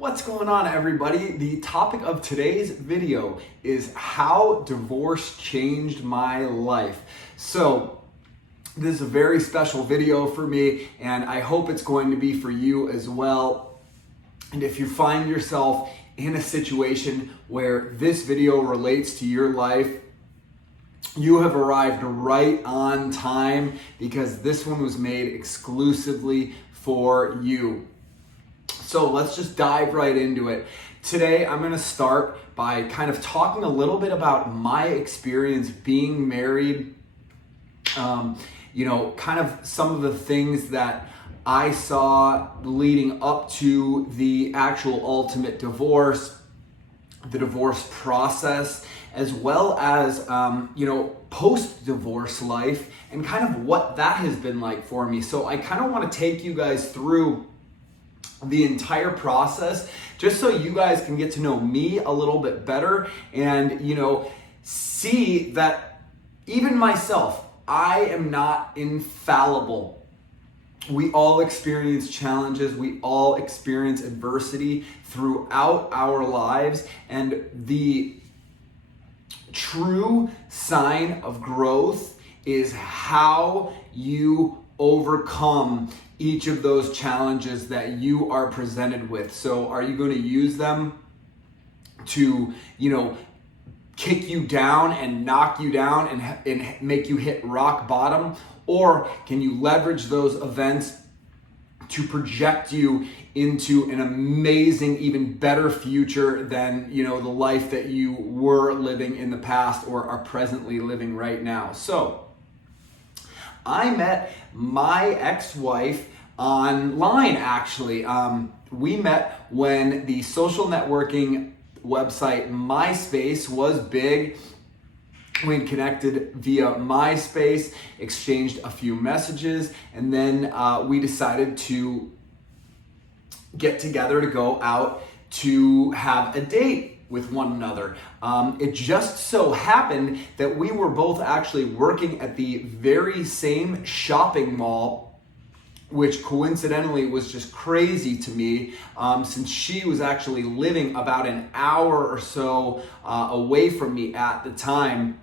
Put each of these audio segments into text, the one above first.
What's going on, everybody? The topic of today's video is how divorce changed my life. So this is a very special video for me, and I hope it's going to be for you as well. And if you find yourself in a situation where this video relates to your life, you have arrived right on time, because this one was made exclusively for you. So let's just dive right into it. Today, I'm going to start by kind of talking a little bit about my experience being married, kind of some of the things that I saw leading up to the actual ultimate divorce, the divorce process, as well as, post-divorce life, and kind of what that has been like for me. So I kind of want to take you guys through the entire process, just so you guys can get to know me a little bit better and, see that even myself, I am not infallible. We all experience challenges, we all experience adversity throughout our lives, and the true sign of growth is how you overcome each of those challenges that you are presented with. So are you going to use them to, kick you down and knock you down and make you hit rock bottom? Or can you leverage those events to project you into an amazing, even better future than, the life that you were living in the past or are presently living right now? So I met my ex-wife online, actually. We met when the social networking website MySpace was big. We connected via MySpace, exchanged a few messages, and then we decided to get together to go out to have a date with one another. It just so happened that we were both actually working at the very same shopping mall, which coincidentally was just crazy to me, since she was actually living about an hour or so away from me at the time.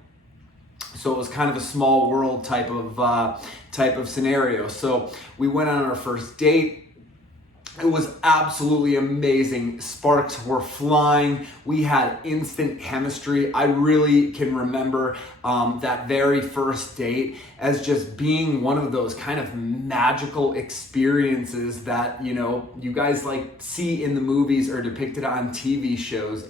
So it was kind of a small world type of scenario. So we went on our first date. It was absolutely amazing. Sparks were flying. We had instant chemistry. I really can remember that very first date as just being one of those kind of magical experiences that, you guys see in the movies or depicted on TV shows.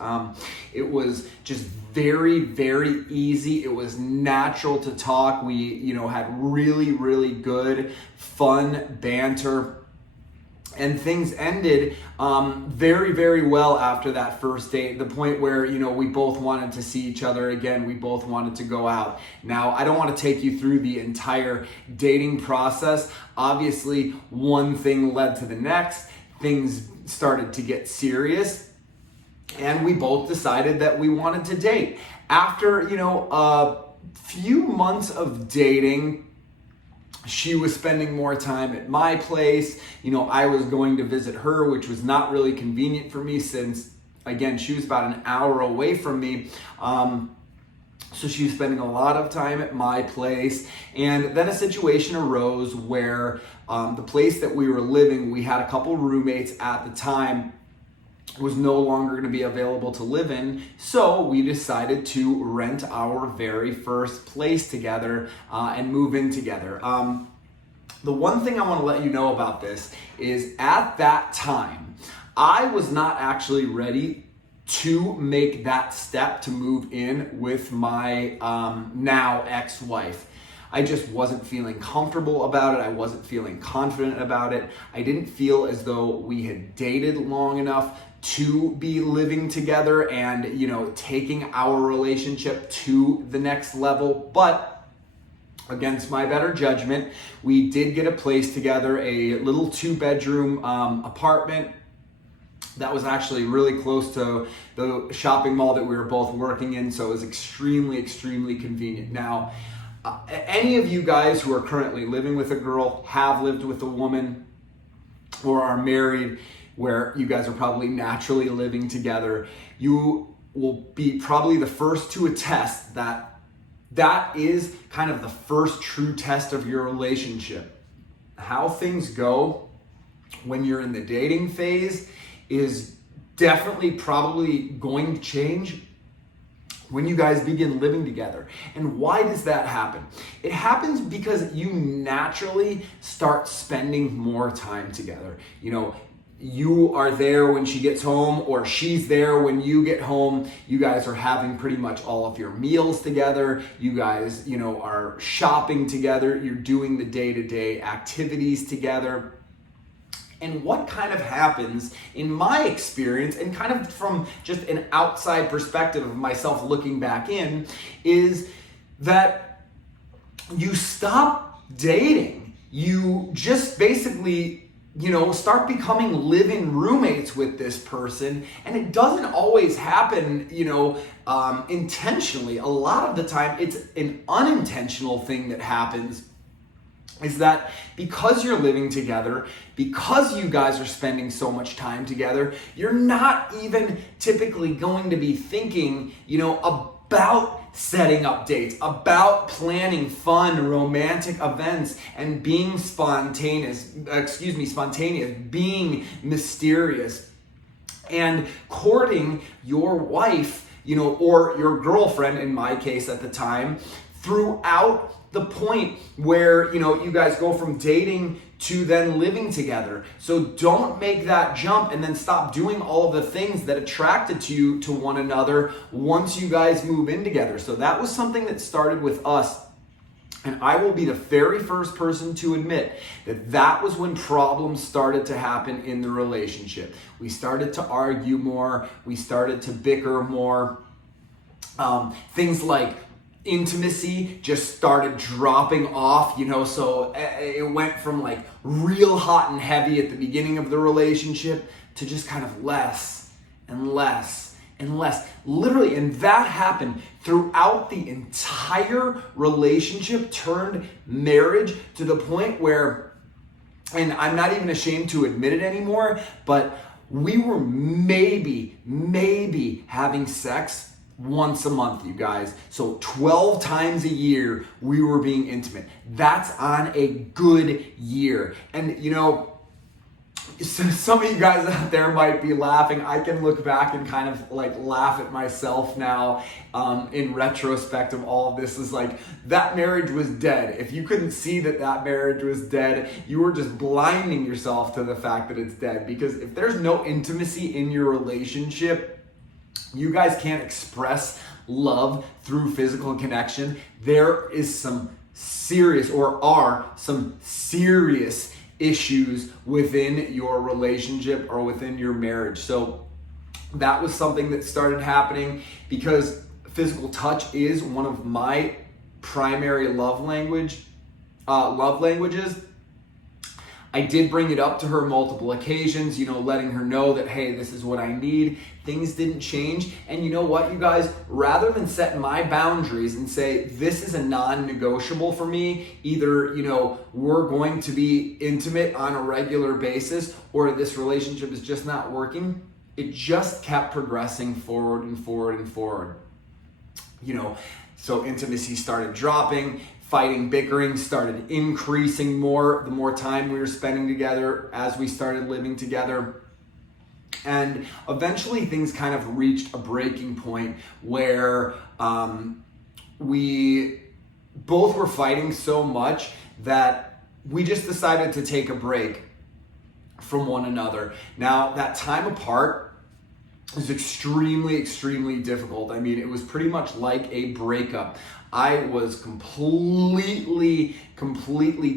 It was just very, very easy. It was natural to talk. We, had really, really good, fun banter. And things ended very, very well after that first date, the point where, we both wanted to see each other again. We both wanted to go out. Now, I don't want to take you through the entire dating process. Obviously, one thing led to the next. Things started to get serious, and we both decided that we wanted to date. After, a few months of dating, she was spending more time at my place. I was going to visit her, which was not really convenient for me since, again, she was about an hour away from me. So she was spending a lot of time at my place. And then a situation arose where the place that we were living, we had a couple roommates at the time, was no longer going to be available to live in, so we decided to rent our very first place together and move in together. The one thing I want to let you know about this is at that time, I was not actually ready to make that step to move in with my now ex-wife. I just wasn't feeling comfortable about it. I wasn't feeling confident about it. I didn't feel as though we had dated long enough to be living together and, taking our relationship to the next level. But against my better judgment, we did get a place together, a little 2-bedroom apartment that was actually really close to the shopping mall that we were both working in. So it was extremely, extremely convenient. Now, any of you guys who are currently living with a girl, have lived with a woman, or are married, where you guys are probably naturally living together, you will be probably the first to attest that that is kind of the first true test of your relationship. How things go when you're in the dating phase is definitely probably going to change when you guys begin living together. And why does that happen? It happens because you naturally start spending more time together. You know, you are there when she gets home, or she's there when you get home. You guys are having pretty much all of your meals together. You guys, you know, are shopping together. You're doing the day-to-day activities together. And what kind of happens, in my experience, and kind of from just an outside perspective of myself looking back in, is that you stop dating. You just basically, you know, start becoming live-in roommates with this person. And it doesn't always happen, you know, intentionally. A lot of the time, it's an unintentional thing that happens. Is that because you're living together, because you guys are spending so much time together, you're not even typically going to be thinking, you know, about setting up dates, about planning fun, romantic events, and being spontaneous, being mysterious, and courting your wife, you know, or your girlfriend, in my case at the time, throughout the point where, you know, you guys go from dating to then living together. So don't make that jump and then stop doing all of the things that attracted you to one another once you guys move in together. So that was something that started with us. And I will be the very first person to admit that that was when problems started to happen in the relationship. We started to argue more. We started to bicker more. Things like intimacy just started dropping off, you know, so it went from like real hot and heavy at the beginning of the relationship to just kind of less and less and less. Literally, and that happened throughout the entire relationship, turned marriage, to the point where, and I'm not even ashamed to admit it anymore, but we were maybe having sex once a month, you guys. So 12 times a year, we were being intimate. That's on a good year. And you know, some of you guys out there might be laughing. I can look back and kind of like laugh at myself now in retrospect of all of this. Is like, that marriage was dead. If you couldn't see that that marriage was dead, you were just blinding yourself to the fact that it's dead. Because if there's no intimacy in your relationship, you guys can't express love through physical connection, there is some serious, or are some serious issues within your relationship or within your marriage. So that was something that started happening because physical touch is one of my primary love languages. I did bring it up to her multiple occasions, you know, letting her know that, hey, this is what I need. Things didn't change. And you know what, you guys, rather than set my boundaries and say, this is a non-negotiable for me, either, you know, we're going to be intimate on a regular basis, or this relationship is just not working, it just kept progressing forward and forward and forward. You know, so intimacy started dropping. Fighting, bickering started increasing more the more time we were spending together as we started living together. And eventually things kind of reached a breaking point where we both were fighting so much that we just decided to take a break from one another. Now, that time apart was extremely difficult. I mean, it was pretty much like a breakup. I was completely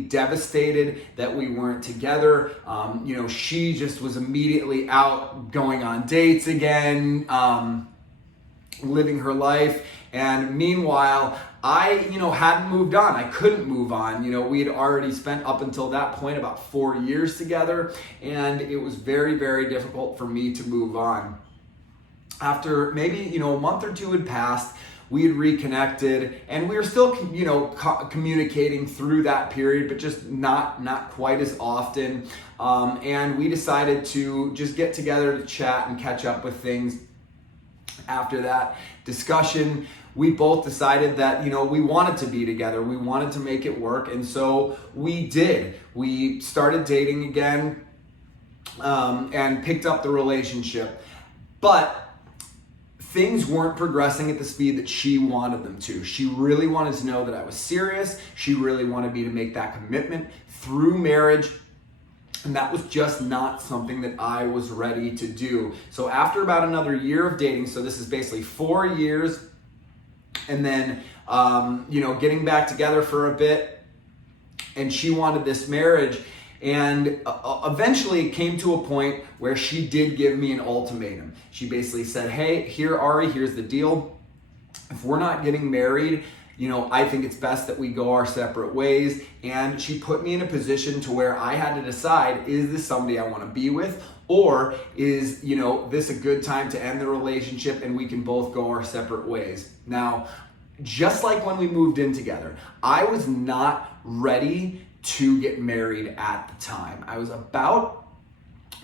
devastated that we weren't together. You know, she just was immediately out going on dates again, living her life. And meanwhile, I, you know, hadn't moved on. I couldn't move on. You know, we had already spent up until that point about 4 years together, and it was very difficult for me to move on. After maybe, you know, a month or two had passed, we had reconnected, and we were still, communicating through that period, but just not quite as often. And we decided to just get together to chat and catch up with things. After that discussion, we both decided that, we wanted to be together. We wanted to make it work. And so we did. We started dating again, and picked up the relationship. But things weren't progressing at the speed that she wanted them to. She really wanted to know that I was serious. She really wanted me to make that commitment through marriage. And that was just not something that I was ready to do. So after about another year of dating, so this is basically 4 years, and then, getting back together for a bit, and she wanted this marriage. And eventually it came to a point where she did give me an ultimatum. She basically said, hey, Ari, here's the deal. If we're not getting married, I think it's best that we go our separate ways. And she put me in a position to where I had to decide, is this somebody I want to be with? Or is, this a good time to end the relationship and we can both go our separate ways? Now, just like when we moved in together, I was not ready to get married at the time. I was about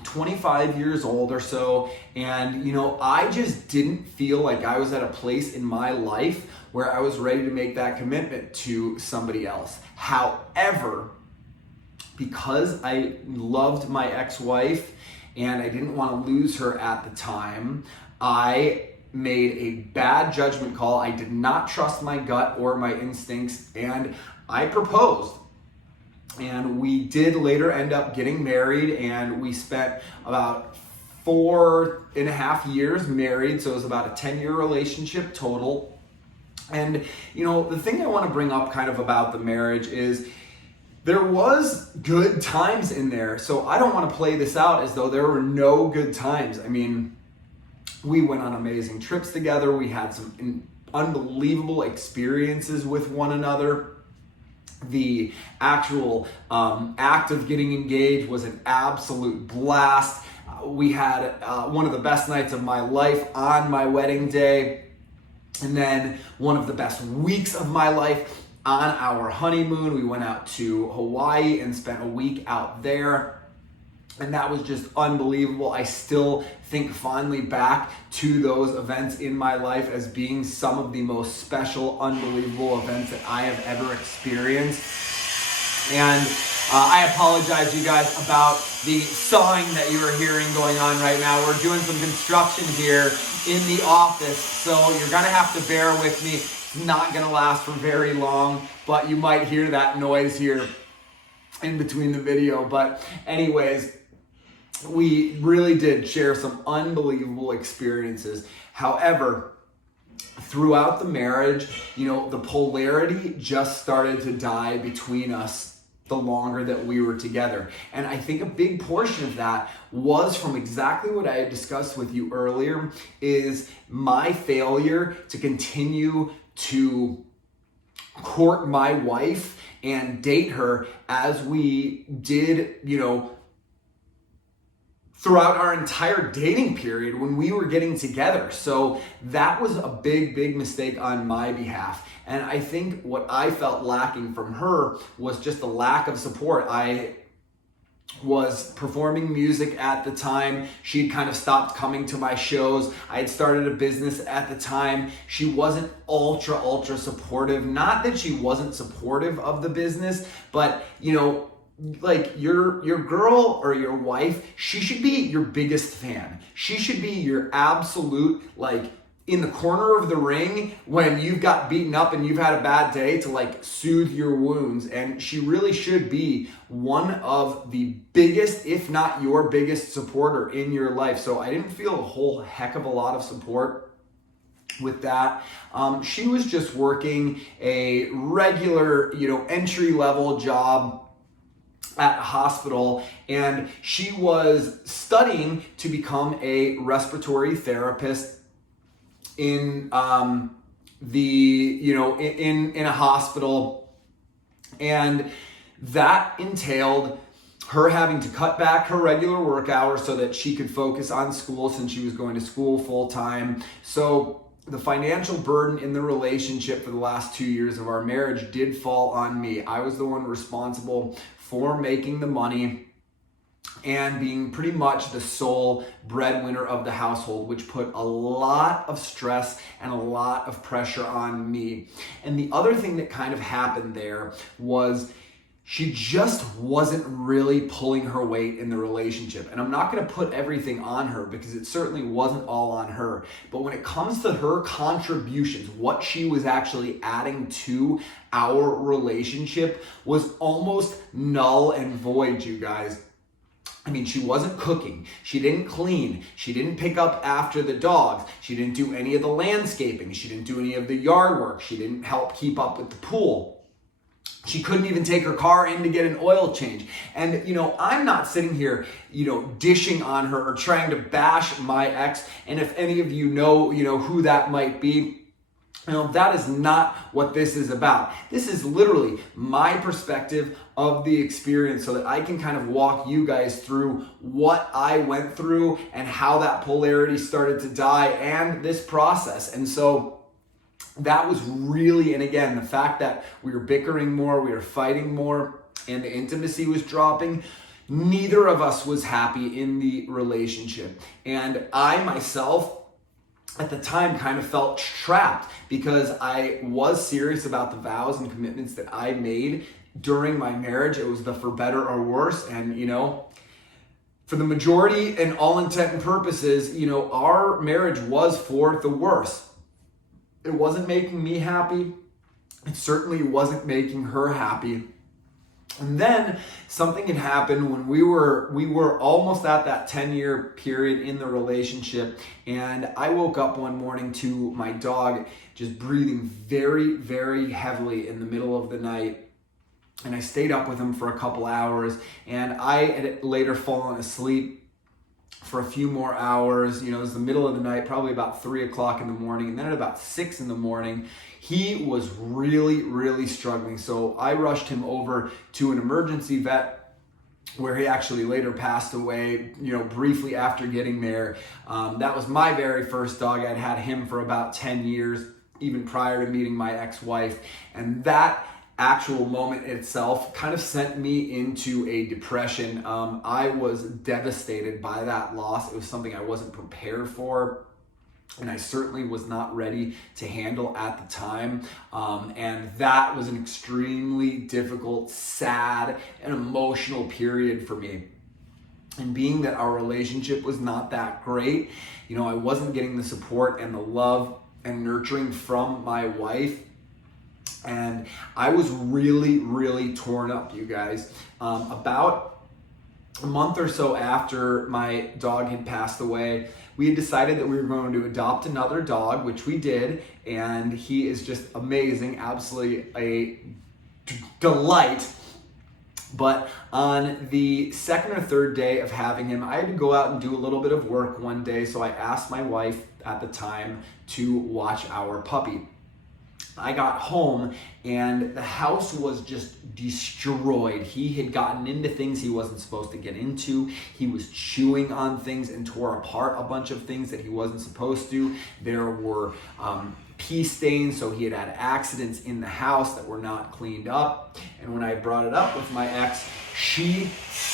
25 years old or so, and I just didn't feel like I was at a place in my life where I was ready to make that commitment to somebody else. However, because I loved my ex-wife and I didn't want to lose her at the time, I made a bad judgment call. I did not trust my gut or my instincts, and I proposed. And we did later end up getting married, and we spent about 4.5 years married. So it was about a 10-year relationship total. And, the thing I want to bring up kind of about the marriage is there was good times in there. So I don't want to play this out as though there were no good times. I mean, we went on amazing trips together. We had some unbelievable experiences with one another. The actual act of getting engaged was an absolute blast. We had one of the best nights of my life on my wedding day, and then one of the best weeks of my life on our honeymoon. We went out to Hawaii and spent a week out there, and that was just unbelievable. I still think fondly back to those events in my life as being some of the most special, unbelievable events that I have ever experienced. And I apologize, you guys, about the sawing that you are hearing going on right now. We're doing some construction here in the office, so you're gonna have to bear with me. It's not gonna last for very long, but you might hear that noise here in between the video. But anyways, we really did share some unbelievable experiences. However, throughout the marriage, the polarity just started to die between us the longer that we were together. And I think a big portion of that was from exactly what I had discussed with you earlier, is my failure to continue to court my wife and date her as we did, throughout our entire dating period when we were getting together. So that was a big mistake on my behalf. And I think what I felt lacking from her was just a lack of support. I was performing music at the time. She'd kind of stopped coming to my shows. I had started a business at the time. She wasn't ultra supportive. Not that she wasn't supportive of the business, but like your girl or your wife, she should be your biggest fan. She should be your absolute, in the corner of the ring when you've got beaten up and you've had a bad day, to soothe your wounds. And she really should be one of the biggest, if not your biggest, supporter in your life. So I didn't feel a whole heck of a lot of support with that. She was just working a regular, entry-level job at a hospital, and she was studying to become a respiratory therapist in in a hospital. And that entailed her having to cut back her regular work hours so that she could focus on school, since she was going to school full time. So the financial burden in the relationship for the last 2 years of our marriage did fall on me. I was the one responsible for making the money and being pretty much the sole breadwinner of the household, which put a lot of stress and a lot of pressure on me. And the other thing that kind of happened there was she just wasn't really pulling her weight in the relationship. And I'm not going to put everything on her because it certainly wasn't all on her. But when it comes to her contributions, what she was actually adding to our relationship was almost null and void, you guys. I mean, she wasn't cooking, she didn't clean, she didn't pick up after the dogs, she didn't do any of the landscaping, she didn't do any of the yard work, she didn't help keep up with the pool. She couldn't even take her car in to get an oil change. And, I'm not sitting here, dishing on her or trying to bash my ex. And if any of you know, who that might be, that is not what this is about. This is literally my perspective of the experience so that I can kind of walk you guys through what I went through and how that polarity started to die and this process. And so that was really, and again, the fact that we were bickering more, we were fighting more, and the intimacy was dropping, neither of us was happy in the relationship. And I myself, at the time, kind of felt trapped because I was serious about the vows and commitments that I made during my marriage. It was the for better or worse. And, for the majority and all intent and purposes, our marriage was for the worse. It wasn't making me happy. It certainly wasn't making her happy. And then something had happened when we were almost at that 10-year period in the relationship, and I woke up one morning to my dog just breathing very, very heavily in the middle of the night. And I stayed up with him for a couple hours, and I had later fallen asleep for a few more hours. It was the middle of the night, probably about 3 o'clock in the morning. And then at about 6 in the morning, he was really, really struggling. So I rushed him over to an emergency vet where he actually later passed away, briefly after getting there. That was my very first dog. I'd had him for about 10 years, even prior to meeting my ex-wife. And that actual moment itself kind of sent me into a depression. I was devastated by that loss. It was something I wasn't prepared for, and I certainly was not ready to handle at the time. And that was an extremely difficult, sad, and emotional period for me. And being that our relationship was not that great, I wasn't getting the support and the love and nurturing from my wife. And I was really, really torn up, you guys. About a month or so after my dog had passed away, we had decided that we were going to adopt another dog, which we did. And he is just amazing, absolutely a delight. But on the second or third day of having him, I had to go out and do a little bit of work one day. So I asked my wife at the time to watch our puppy. I got home and the house was just destroyed. He had gotten into things he wasn't supposed to get into. He was chewing on things and tore apart a bunch of things that he wasn't supposed to. There were pee stains, so he had had accidents in the house that were not cleaned up. And when I brought it up with my ex, she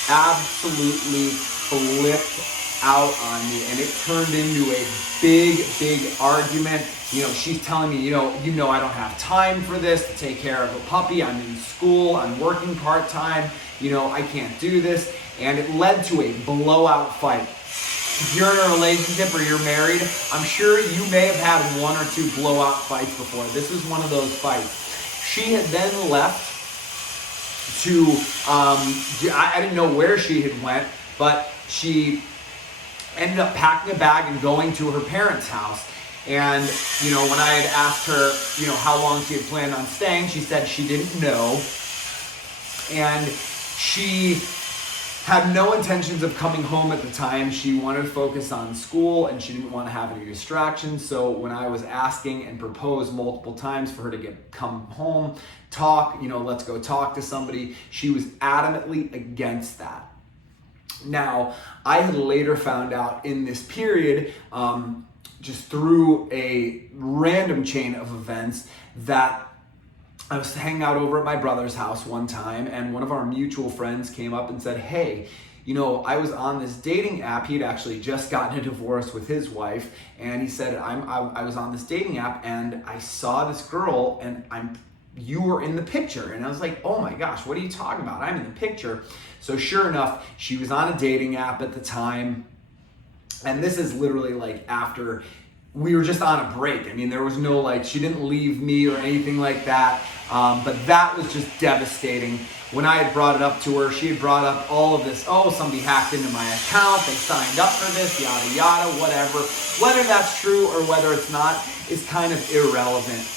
absolutely flipped out on me, and it turned into a big argument. She's telling me, I don't have time for this to take care of a puppy. I'm in school, I'm working part-time, I can't do this. And it led to a blowout fight. If you're in a relationship or you're married, I'm sure you may have had 1 or 2 blowout fights before. This was one of those fights. She had then left to, I didn't know where she had went, but she ended up packing a bag and going to her parents' house. And, when I had asked her, how long she had planned on staying, she said she didn't know. And she had no intentions of coming home at the time. She wanted to focus on school and she didn't want to have any distractions. So when I was asking and proposed multiple times for her to come home, talk, let's go talk to somebody, she was adamantly against that. Now, I had later found out in this period just through a random chain of events that I was hanging out over at my brother's house one time, and one of our mutual friends came up and said, hey, you know, I was on this dating app. He'd actually just gotten a divorce with his wife, and he said, I was on this dating app and I saw this girl and you were in the picture. And I was like, oh my gosh, what are you talking about? I'm in the picture. So sure enough, she was on a dating app at the time. And this is literally like after we were just on a break. I mean, there was no like, she didn't leave me or anything like that. But that was just devastating. When I had brought it up to her, she had brought up all of this. Oh, somebody hacked into my account. They signed up for this, yada, yada, whatever. Whether that's true or whether it's not is kind of irrelevant.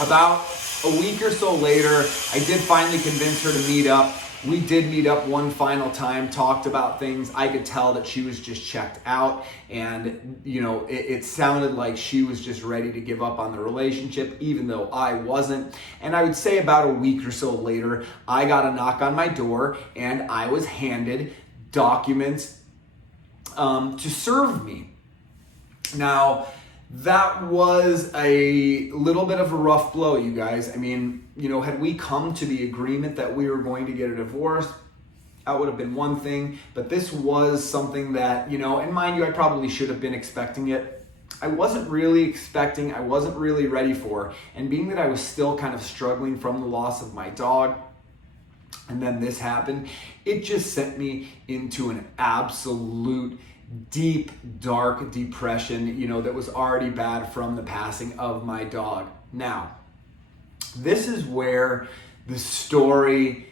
About a week or so later, I did finally convince her to meet up. We did meet up one final time, talked about things. I could tell that she was just checked out, and you know, it sounded like she was just ready to give up on the relationship, even though I wasn't. And I would say about a week or so later, I got a knock on my door and I was handed documents to serve me. Now, that was a little bit of a rough blow, you guys. I mean, you know, had we come to the agreement that we were going to get a divorce, that would have been one thing. But this was something that, you know, and mind you, I probably should have been expecting it. I wasn't really expecting, I wasn't really ready for. And being that I was still kind of struggling from the loss of my dog, and then this happened, it just sent me into an absolute deep, dark depression, you know, that was already bad from the passing of my dog. Now, this is where the story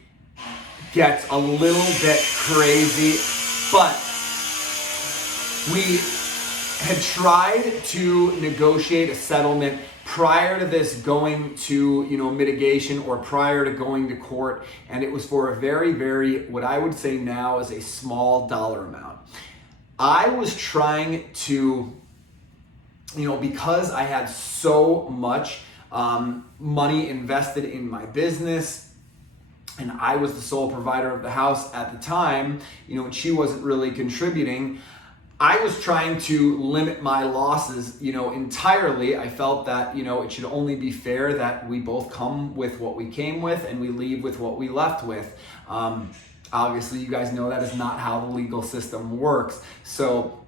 gets a little bit crazy, but we had tried to negotiate a settlement prior to this going to, you know, mitigation or prior to going to court, and it was for a very, very, what I would say now is a small dollar amount. I was trying to, you know, because I had so much money invested in my business, and I was the sole provider of the house at the time, you know, and she wasn't really contributing. I was trying to limit my losses, you know, entirely. I felt that, you know, it should only be fair that we both come with what we came with and we leave with what we left with. Obviously, you guys know that is not how the legal system works. So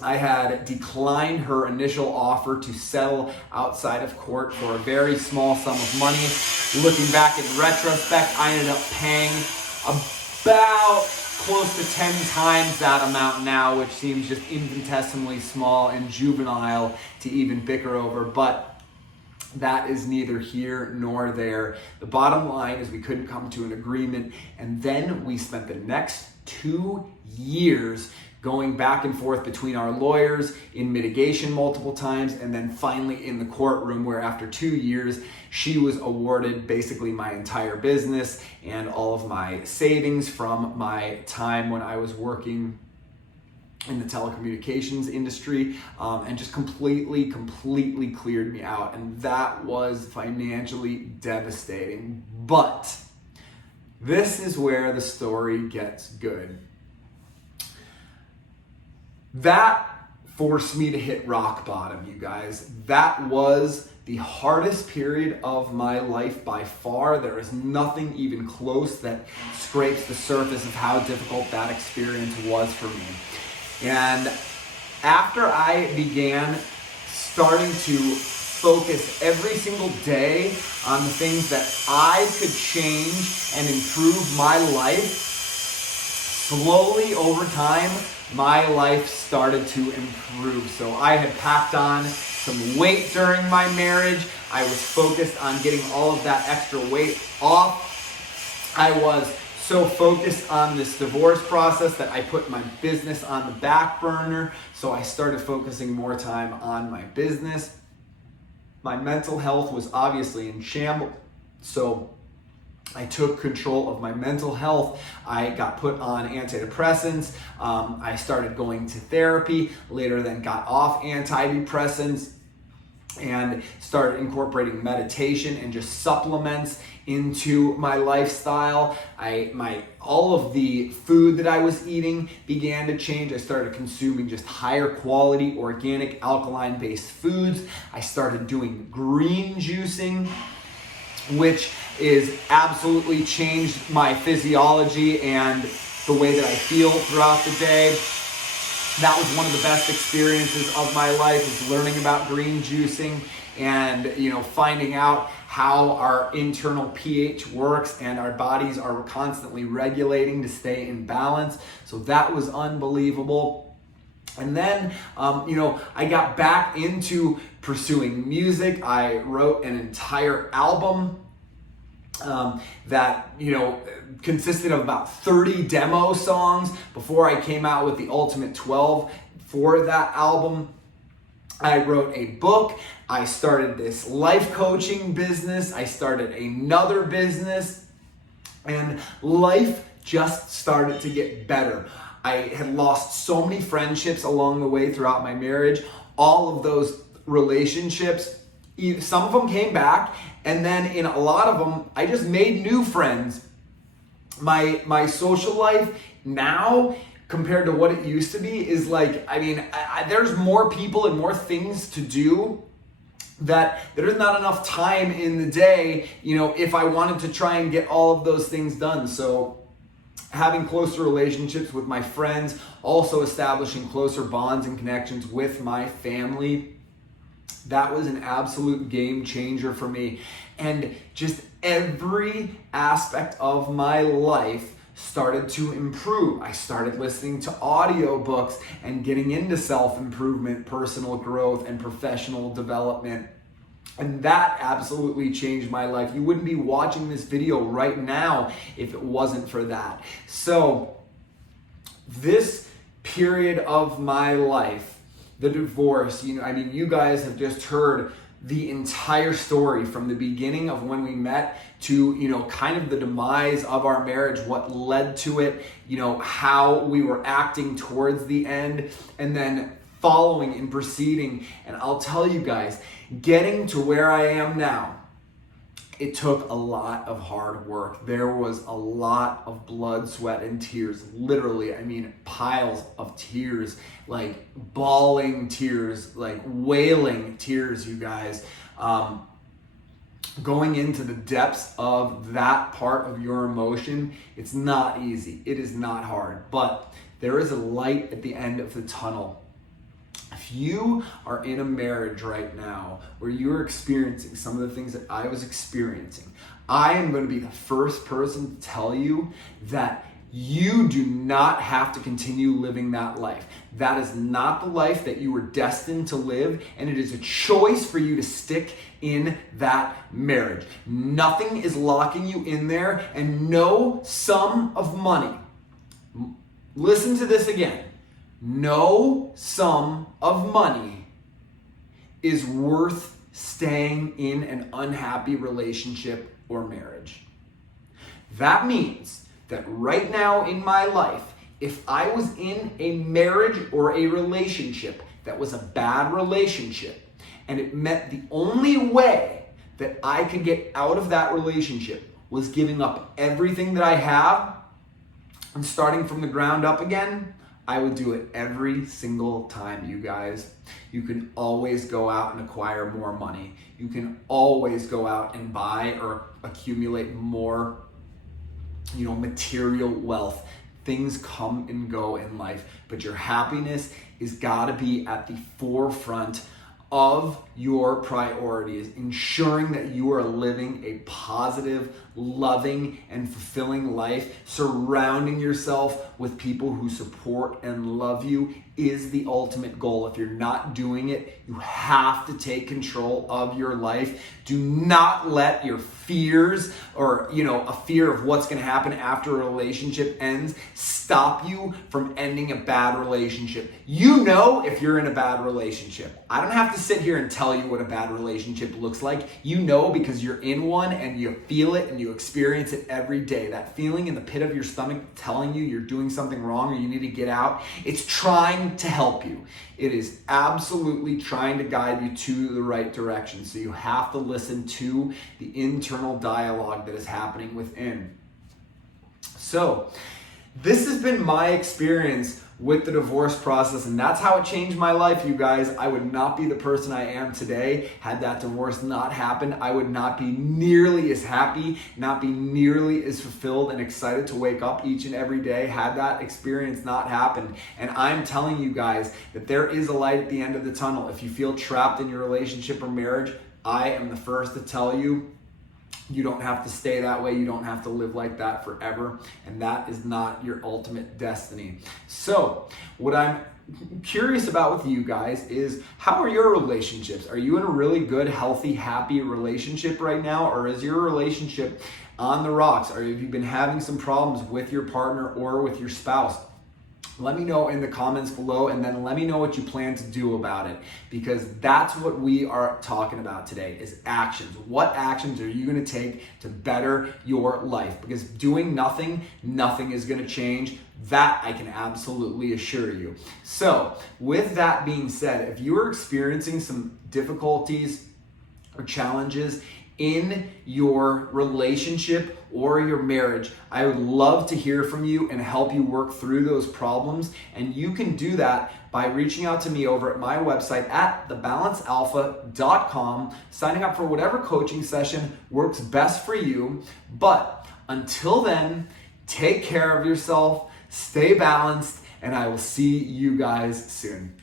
I had declined her initial offer to settle outside of court for a very small sum of money. Looking back in retrospect, I ended up paying about close to 10 times that amount now, which seems just infinitesimally small and juvenile to even bicker over. But that is neither here nor there. The bottom line is we couldn't come to an agreement, and then we spent the next 2 years going back and forth between our lawyers in mitigation multiple times, and then finally in the courtroom, where after 2 years she was awarded basically my entire business and all of my savings from my time when I was working in the telecommunications industry, and just completely cleared me out. And that was financially devastating. But this is where the story gets good. That forced me to hit rock bottom, you guys. That was the hardest period of my life by far. There is nothing even close that scrapes the surface of how difficult that experience was for me. And after I began starting to focus every single day on the things that I could change and improve my life, slowly over time, my life started to improve. So I had packed on some weight during my marriage. I was focused on getting all of that extra weight off. I was so focused on this divorce process that I put my business on the back burner. So I started focusing more time on my business. My mental health was obviously in shambles. So I took control of my mental health. I got put on antidepressants. I started going to therapy, later then got off antidepressants. and started incorporating meditation and just supplements into my lifestyle. All of the food that I was eating began to change. I started consuming just higher quality, organic, alkaline-based foods. I started doing green juicing, which is absolutely changed my physiology and the way that I feel throughout the day. That was one of the best experiences of my life, is learning about green juicing and finding out how our internal pH works and our bodies are constantly regulating to stay in balance. So that was unbelievable. And then, I got back into pursuing music. I wrote an entire album that consisted of about 30 demo songs before I came out with the Ultimate 12 for that album. I wrote a book. I started this life coaching business. I started another business, and life just started to get better. I had lost so many friendships along the way throughout my marriage. All of those relationships, some of them came back, and then in a lot of them, I just made new friends. My social life now, compared to what it used to be, is there's more people and more things to do that there's not enough time in the day, if I wanted to try and get all of those things done. So having closer relationships with my friends, also establishing closer bonds and connections with my family, that was an absolute game changer for me. And just every aspect of my life started to improve. I started listening to audiobooks and getting into self-improvement, personal growth, and professional development. And that absolutely changed my life. You wouldn't be watching this video right now if it wasn't for that. So this period of my life, the divorce, you guys have just heard the entire story from the beginning of when we met to, kind of the demise of our marriage, what led to it, how we were acting towards the end, and then following and proceeding. And I'll tell you guys, getting to where I am now, it took a lot of hard work. There was a lot of blood, sweat, and tears. Literally, piles of tears, like bawling tears, like wailing tears, you guys. Going into the depths of that part of your emotion, it's not easy. It is not hard, but there is a light at the end of the tunnel. If you are in a marriage right now where you're experiencing some of the things that I was experiencing, I am going to be the first person to tell you that you do not have to continue living that life. That is not the life that you were destined to live, and it is a choice for you to stick in that marriage. Nothing is locking you in there, and no sum of money, listen to this again, no sum of money is worth staying in an unhappy relationship or marriage. That means that right now in my life, if I was in a marriage or a relationship that was a bad relationship, and it meant the only way that I could get out of that relationship was giving up everything that I have and starting from the ground up again, I would do it every single time, you guys. You can always go out and acquire more money. You can always go out and buy or accumulate more, material wealth. Things come and go in life, but your happiness is gotta be at the forefront of your priorities, ensuring that you are living a positive, loving, and fulfilling life, surrounding yourself with people who support and love you is the ultimate goal. If you're not doing it, you have to take control of your life. Do not let your fears or, a fear of what's going to happen after a relationship ends stop you from ending a bad relationship. You know if you're in a bad relationship. I don't have to sit here and tell you what a bad relationship looks like. You know because you're in one and you feel it and you experience it every day. That feeling in the pit of your stomach telling you you're doing something wrong or you need to get out, it's trying trying to help you. It is absolutely trying to guide you to the right direction. So you have to listen to the internal dialogue that is happening within. So this has been my experience with the divorce process, and that's how it changed my life, you guys. I would not be the person I am today had that divorce not happened. I would not be nearly as happy, not be nearly as fulfilled and excited to wake up each and every day had that experience not happened. And I'm telling you guys that there is a light at the end of the tunnel. If you feel trapped in your relationship or marriage, I am the first to tell you, you don't have to stay that way. You don't have to live like that forever. And that is not your ultimate destiny. So what I'm curious about with you guys is, how are your relationships? Are you in a really good, healthy, happy relationship right now? Or is your relationship on the rocks? Or have you been having some problems with your partner or with your spouse? Let me know in the comments below, and then let me know what you plan to do about it, because that's what we are talking about today is actions. What actions are you going to take to better your life? Because doing nothing is going to change. That I can absolutely assure you. So with that being said, if you are experiencing some difficulties or challenges in your relationship or your marriage, I would love to hear from you and help you work through those problems. And you can do that by reaching out to me over at my website at thebalancealpha.com, signing up for whatever coaching session works best for you. But until then, take care of yourself, stay balanced, and I will see you guys soon.